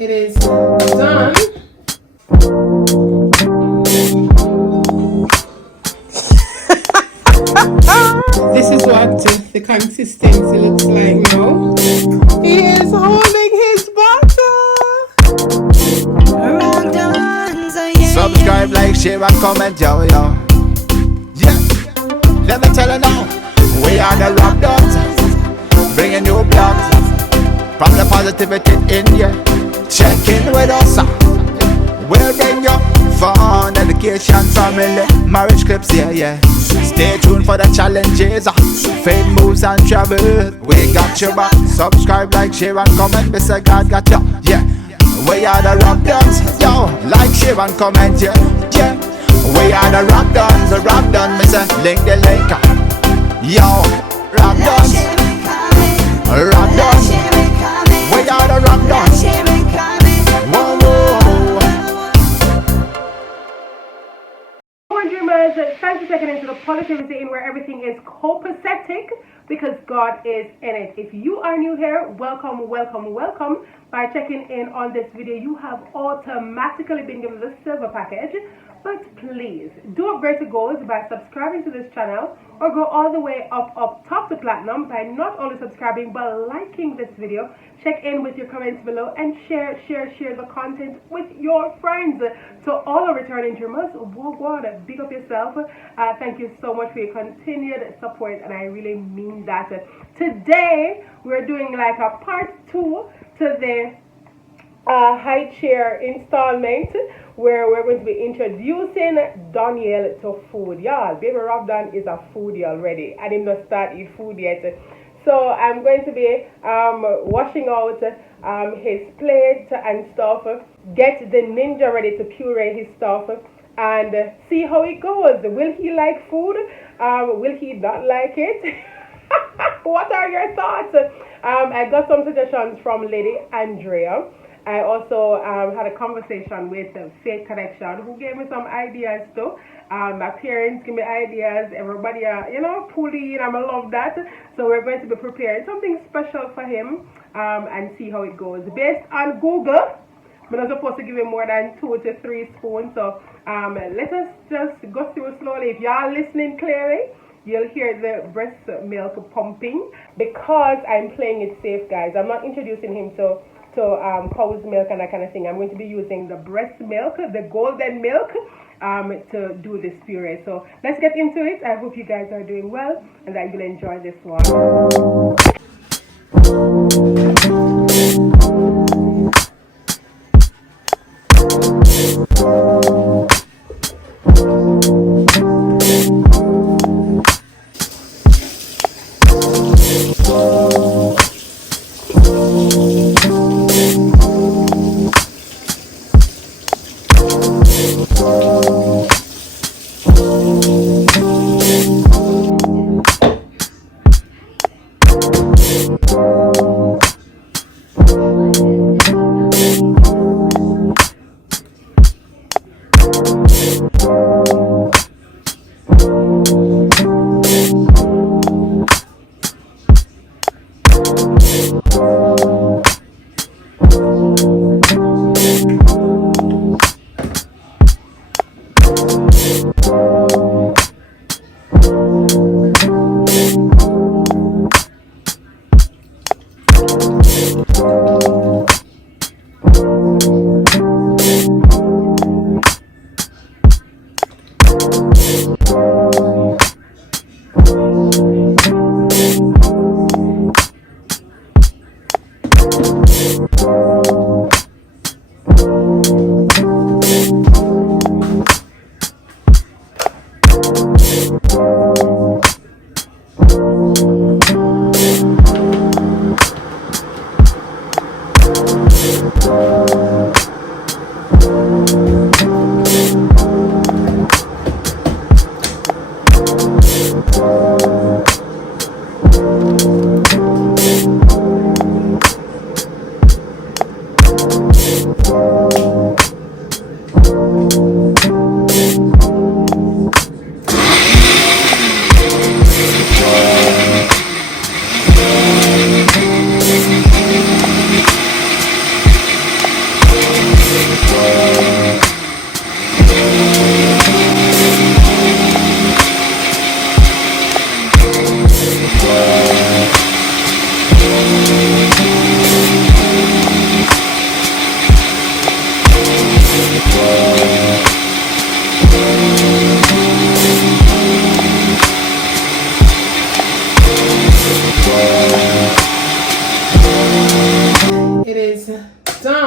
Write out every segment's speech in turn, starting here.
It is done. This is what the consistency looks like now. He is holding his bottle. Subscribe, like, share, and comment, yo. Yeah, let me tell you now. We are the Robdon, bringing you blogs from the positivity in you. Check in with us. We'll bring you fun, education, family, marriage clips, yeah. Stay tuned for the challenges, fame moves and travel. We got your back. Subscribe, like, share, and comment. Mr. God got you, yeah. We are the Robdons, yo. Like, share, and comment, yeah. We are the Robdon, Mr. Link the link, yo. Robdons, we are the Robdons. Dreamers, thanks for checking into the positivity in where everything is copacetic because God is in it. If you are new here, welcome. By checking in on this video, you have automatically been given the silver package. But please do upgrade to gold by subscribing to this channel, or go all the way up top to platinum by not only subscribing but liking this video. Check in with your comments below and share the content with your friends. To all our returning dreamers, big up yourself. Thank you so much for your continued support, and I really mean that. Today we're doing like a part 2 to the high chair installment, where we're going to be introducing Daniel to food. Y'all, baby Robdon is a foodie already, and he not start eat food yet. So I'm going to be washing out his plate and stuff, get the ninja ready to puree his stuff, and see how it goes. Will he like food? Will he not like it? What are your thoughts? I got some suggestions from Lady Andrea. I also had a conversation with Faith Connection, who gave me some ideas too. My parents give me ideas. Everybody, pulling in. I love that. So we're going to be preparing something special for him and see how it goes. Based on Google, I'm not supposed to give him more than 2 to 3 spoons. So let us just go through slowly. If y'all listening clearly, you'll hear the breast milk pumping because I'm playing it safe, guys. I'm not introducing him to cow's milk and that kind of thing. I'm going to be using the breast milk, the golden milk, to do this puree. So let's get into it. I hope you guys are doing well and that you'll enjoy this one.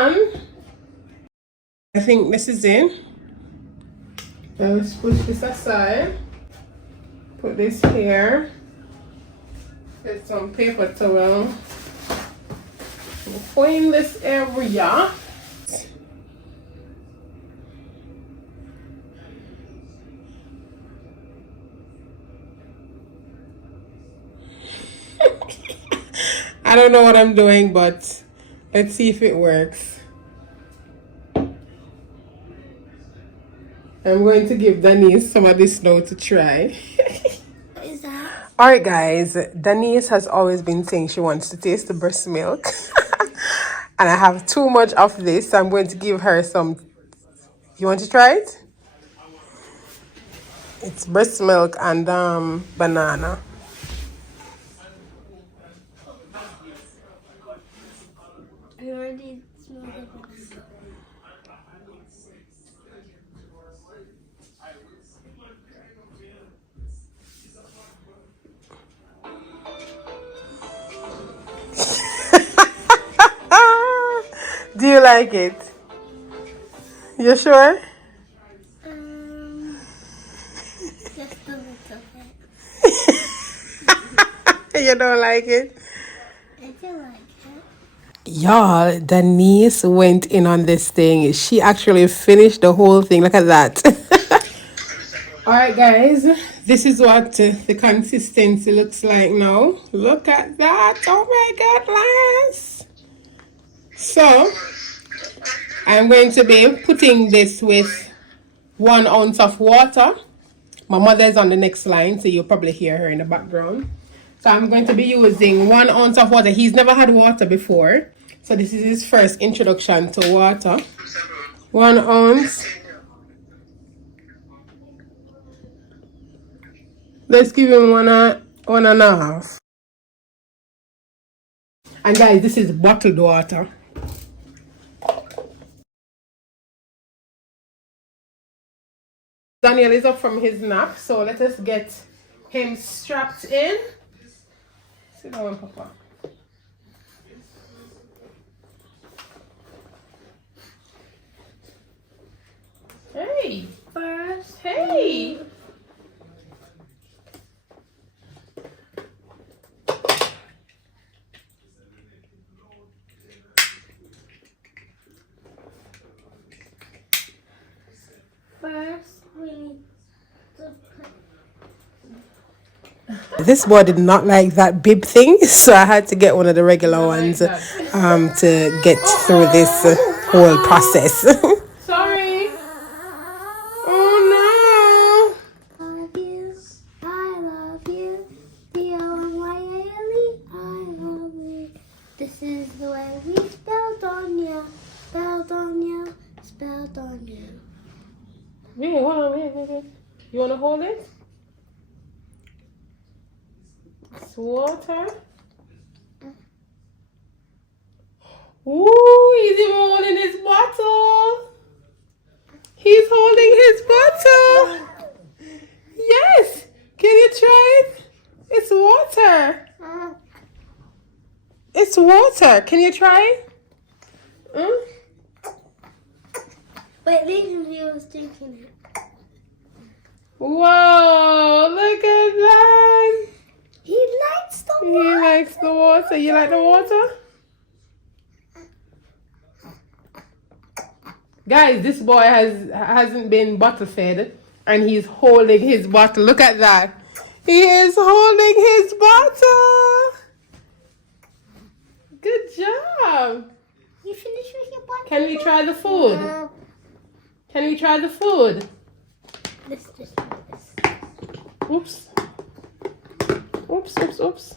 done. I think this is it. Let's push this aside. Put this here. Get some paper towel. Clean this area. I don't know what I'm doing, but let's see if it works. I'm going to give Denise some of this now to try. What is that? Alright guys, Denise has always been saying she wants to taste the breast milk. And I have too much of this, so I'm going to give her some. You want to try it? It's breast milk and banana. I already smelled it. Do you like it? You sure? Just a little bit. You don't like it? I do like it. Y'all, Denise went in on this thing. She actually finished the whole thing. Look at that. Alright guys, this is what the consistency looks like now. Look at that. Oh my goodness. So, I'm going to be putting this with 1 ounce of water. My mother is on the next line, so you'll probably hear her in the background. So I'm going to be using 1 ounce of water. He's never had water before, so this is his first introduction to water. 1 ounce. Let's give him one and a half. And guys, this is bottled water. Daniel is up from his nap, so let us get him strapped in. Sit down, Papa. Hey, first, hey. First, we need to put. This boy did not like that bib thing, so I had to get one of the regular ones to get through this whole process. Sorry. Oh Love you, I love you, D-O-N-Y-A-L-E, I love you. This is the way we spelled on you, spelled on you, spelled on you. no. Wait, hold on, wait. You want to hold it? It's water. Ooh, he's even holding his bottle. He's holding his bottle. Yes. Can you try it? It's water. It's water. Can you try it? Wait, leave he was drinking it. Whoa, look at that. He likes the He water. likes the water. You like the water? Guys, this boy hasn't been bottle fed and he's holding his bottle. Look at that. He is holding his bottle. Good job. You finished with your bottle? Can we try the food? Can we try the food? Let's just do this. Oops. Oops.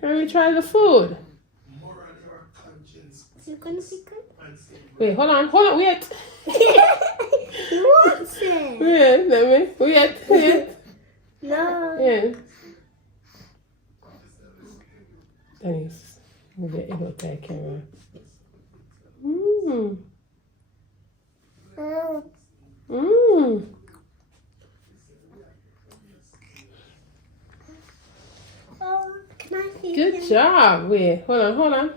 Can we try the food? Is it gonna be good? Wait, hold on, wait. He wants it. Wait. No. Yeah. Denise, we'll get you out there, camera. Oh, can I feed Good him? job. Wait, hold on.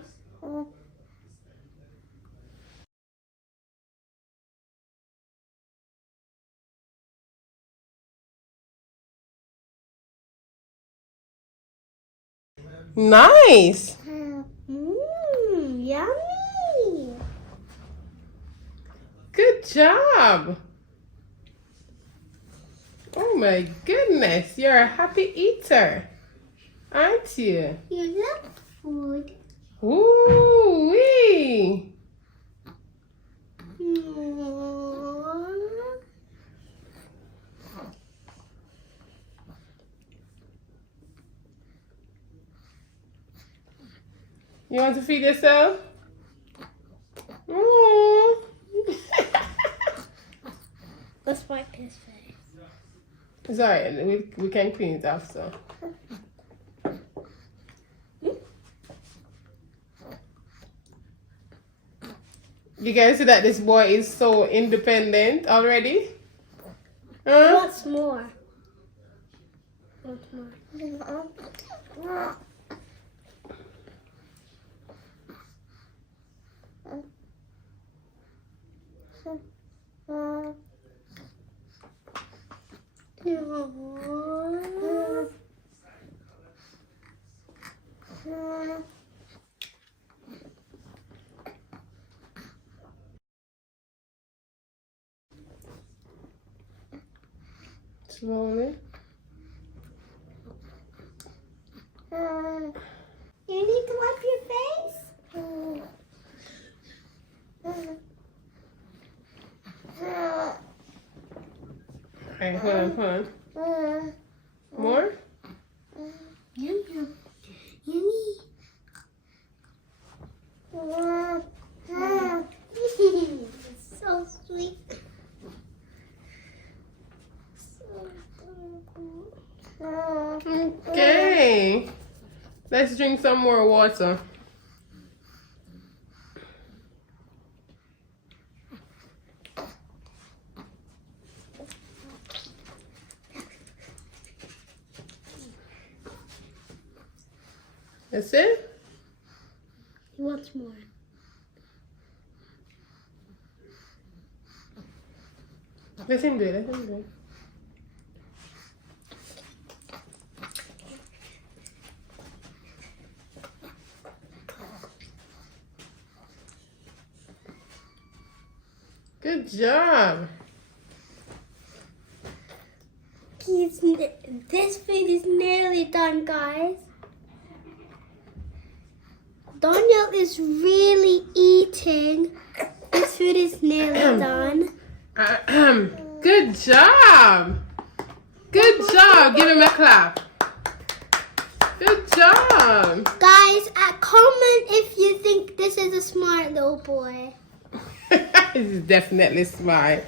Nice. Yummy. Good job. Oh my goodness, you're a happy eater, aren't you? You love food. Ooh wee. You want to feed yourself? Ooh. Let's wipe his face. It's alright, we can clean it off, so. You guys see that this boy is so independent already? Huh? What's more? What's more? Slowly. You need to wipe your face? Alright, hold on. More? Yummy. So sweet. Okay. Let's drink some more water. That's it? He wants more. Let him do it. Good job. This food is nearly done, guys. Daniel is really eating. This food is nearly done. Good job. Good job. Give him a clap. Good job. Guys, comment if you think this is a smart little boy. He's definitely smart.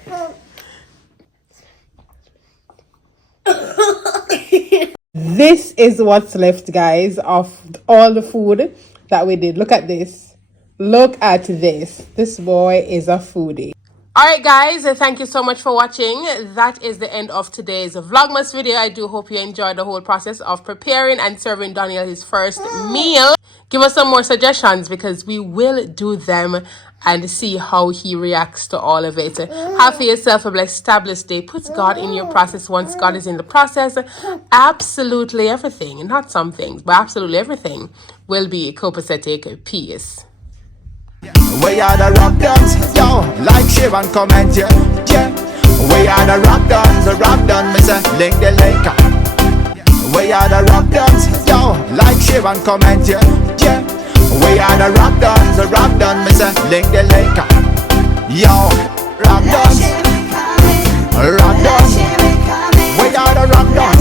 This is what's left, guys, of all the food that we did. Look at this. Look at this. This boy is a foodie. Alright guys, thank you so much for watching. That is the end of today's Vlogmas video. I do hope you enjoyed the whole process of preparing and serving Daniel his first meal. Give us some more suggestions because we will do them and see how he reacts to all of it. Have for yourself a blessed, established day. Put God in your process. Once God is in the process, absolutely everything, not some things, but absolutely everything will be copacetic. Peace. We are the Robdons, yo, like, share and comment, yeah. We are the Robdon, me say, link the link up. We are the Robdons, yo, like, share and comment, yeah. We are the Robdon, me say, link the link up. Yo, Robdon, we are the Robdon.